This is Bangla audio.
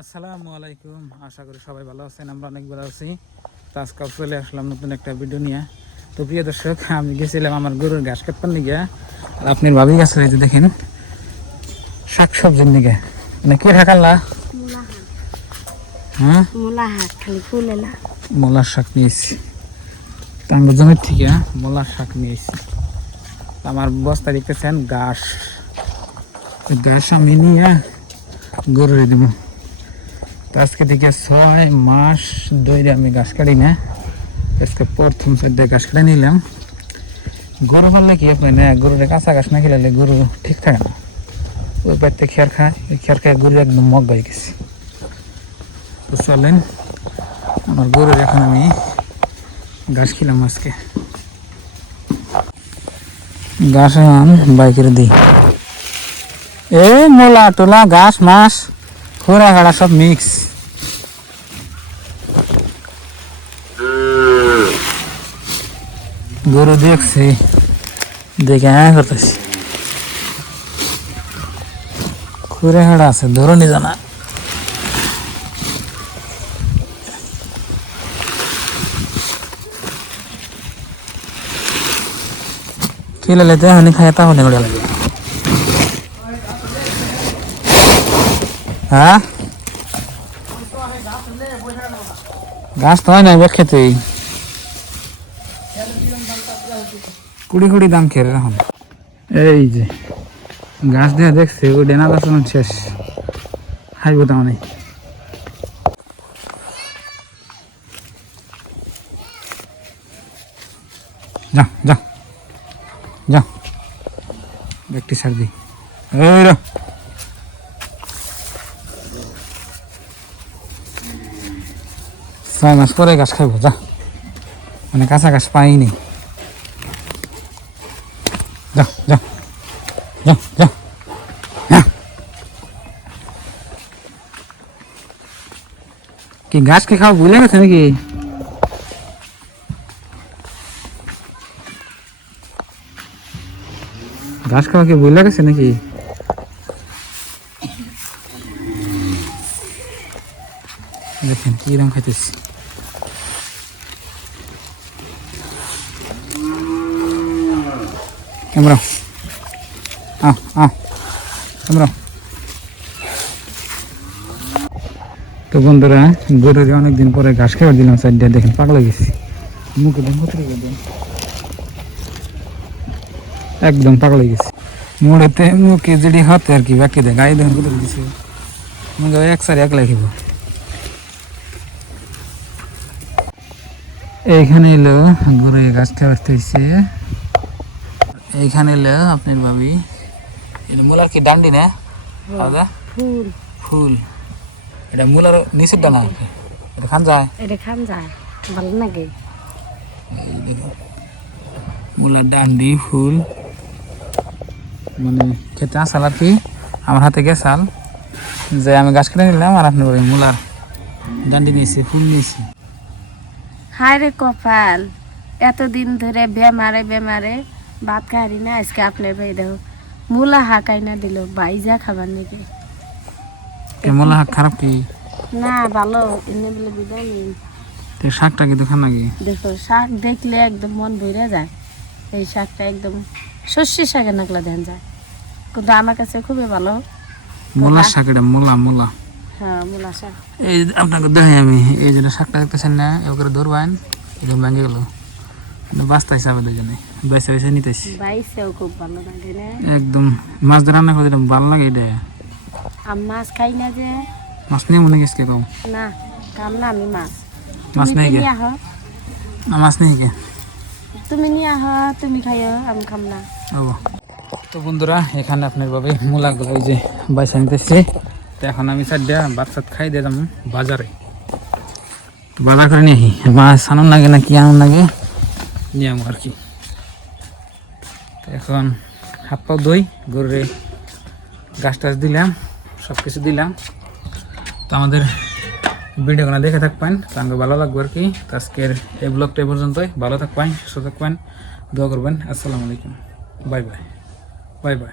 আসসালামু আলাইকুম, আশা করি সবাই ভালো আছেন। আমরা অনেক ভালো আছি। তো আজকে চলে আসলাম নতুন একটা ভিডিও নিয়ে। তো প্রিয় দর্শক, আমি গেছিলাম আমার গরুর ঘাস কাটবার নিগে। আর আপনার ভাবি গেছে, এই যে দেখেন শাক সবজির নিগে। মানে কি ঢাকাল্লা? হ্যাঁ, মূলার শাক নিয়েছি টাঙ্গা জমির থেকে। মূলার শাক নিয়েছি। আমার বস্তা দেখতেছেন ঘাস। ঘাস আমি নিয়ে গরুরে দিব। তো আজকে থেকে 6 মাস ধরে আমি ঘাস কাটি না। আজকে প্রথম সদ্য ঘাস কেটে নিলাম। গরু পাললে কি আপনি না, গরুরে কাঁচা ঘাস না খেলে গরু ঠিক থাকে না। ওই বাড়িতে খেয়ার খায়, ওই খেয়ার খায় গরু একদম মগ হয়ে গেছে। তো চলেন, আমার গরুর এখন আমি ঘাস খেলাম। আজকে ঘাস বাইকের দিই। এই মোলা টোলা ঘাস মাছ খোরা খাড়া সব মিক্স। গরু দেখছি, দেখে হ্যাঁ করতেছি। খুঁড়ে হাড়া আছে, ধরো নি জানা। খেলে লেতে হানি খায় তা হলে গড়িয়া লাগে। হ্যাঁ, গাছ তো হয় না এবার খেতেই। কুড়ি কুড়ি দাম খেয়ে এখন। এই যে গাছ দিয়ে দেখছি ওই ডেনা গাছ শেষ, হাইব দাম নেই। যাও যাও যাও, একটি সার দিই। এই র 6 মাস পরে ঘাস খাইব। যা, মানে কাঁচা ঘাস পাইনি। যাও যাও যাও যাও। কি ঘাস কে খাওয়া ভুলে গেছে নাকি? ঘাস খাওয়া কি ভুলে গেছে নাকি? দেখেন কি রকম খাইতেছি। আমরা তো বন্ধুরা, গরুরে অনেকদিন পরে ঘাস খাবার দিলাম। সাইড দিয়ে দেখেন পাগল হয়ে গেছি। মুখে দেন, একদম পাগল হয়ে গেছি। মুড়েতে মুখে যেটি হাতে আর কি বাকি দেয়, গায়ে দেখেন কোথাও দিচ্ছে। মুখে এক সারি এক লাগিব। এইখানে এলো গরু গাছ খাবার হয়েছে। এইখানে এলো আপনার ভাবি মূলার কি ডান্ডি না দাদা? ফুল ফুল। এটা মূলার নিচের ডানা, এটা খান যায়, এটা খান যায়, ভালো লাগে। মূলার ডান্ডি ফুল মানে খেতে আসাল আর কি। আমার হাতে গেছাল যে আমি গাছ কেটে নিলাম, আর আপনি মূলার ডান্ডি নিয়েছি, ফুল নিয়েছি। হায় রে কপাল, এতদিন ধরে বেমারে বেমারে ভাত খাই না, আজকে আপনার ভাই দেখো মূলা হাঁকাই না দিল। বাইজা খাবার নাকি? মূলা শাক খারাপ কি? না, ভালো। এনে বলে বিদায় নিন। শাকটা কি দেখান নাকি? দেখো শাক দেখলে একদম মন ভরে যায়। এই শাকটা একদম শস্যের শাকের নাকলা দেন যায়, কিন্তু আমার কাছে খুবই ভালো। মূলার শাক, এটা মূলা মূলা। হ্যাঁ, মূলা শাক। এই আপনাকে দেখাই আমি, এই যে শাকটা দেখতেছেন না, এগুলো ধরবেন। এটা ভেঙে গেল, বাস্তা হিসাবে দুজনে বেছে বেছে নিতেছি। বাইছেও খুব ভালো লাগে না? একদম মাছ ধরে রান্না করে ভালো লাগে। এটা আমি মাছ খাই না যে। মাছ নিয়ে মনে গেছে কম না, কাম না। আমি মাছ মাছ নেই গে, মাছ নেই গে। তুমি নিয়ে আহ, তুমি খাইও, আমি খাম না। তো বন্ধুরা, এখানে আপনার ভাবে মূলাগুলো ওই যে বাইসা নিতেছি। তো এখন আমি চারটা বাচ্চা খাই দিয়ে যাবো বাজারে। বাজার করে নিয়ে আসি, মাছ আনুন লাগে না কি আনুন লাগে নিয়ে আর কি। তো এখন হাত পাও দই, গরুরে গাছ টাছ দিলাম, সব কিছু দিলাম। তো আমাদের ভিডিওগুলো দেখে থাকবেন, তো আমাকে ভালো লাগবে আর কি। তো আজকের এই ব্লগটা এই পর্যন্তই। ভালো থাকবেন, সুস্থ থাকবেন, দোয়া করবেন। আসসালামু আলাইকুম, বাই বাই, বাই বাই।